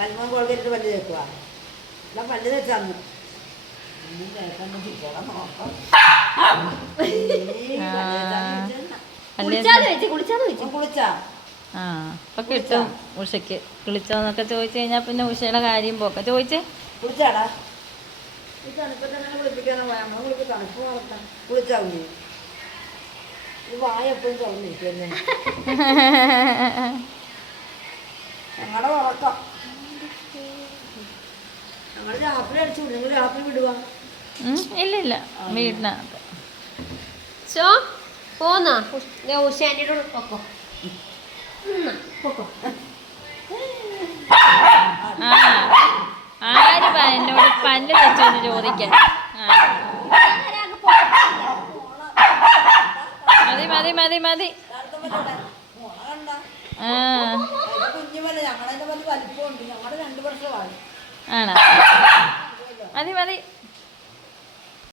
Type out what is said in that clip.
പൽമോൻ Colgate പല്ല് തേക്കുക എല്ലാം പല്ല് തേച്ചാന്ന് കുളിച്ചാ ആ ഇപ്പൊ കിട്ടും ഉഷയ്ക്ക് കുളിച്ചോന്നൊക്കെ ചോദിച്ചു കഴിഞ്ഞാൽ പിന്നെ ഉഷയുടെ കാര്യം പോക്ക ചോദിച്ചേ കുളിച്ചാടാ ഈ തണുപ്പത്ത് തന്നെ കുളിപ്പിക്കാനോ നമ്മൾ കുളിക്ക് തണുപ്പ് വളർത്താൻ കുളിച്ചാവില്ലേ ഈ വായ എപ്പോഴും തുറന്നിരിക്കുന്നെ ഞങ്ങളുടെ ഉറക്കം ഞങ്ങൾ രാത്രി അടിച്ചു നിങ്ങൾ രാത്രി വിടുക ഇല്ല വീട്ടിനകത്ത് സോ പോന്നാ ഉഷാൻ്റെ പൊക്കോ പൊക്കോ ആര് എന്നോട് പല്ല് വെച്ചോന്ന് ചോദിക്കാൻ മതി മതി മതി മതി കുഞ്ഞുമല്ല ഞങ്ങളതിന്റെ വലിപ്പമുണ്ട് ഞങ്ങളുടെ 2 വർഷമായി ആണോ മതി മതി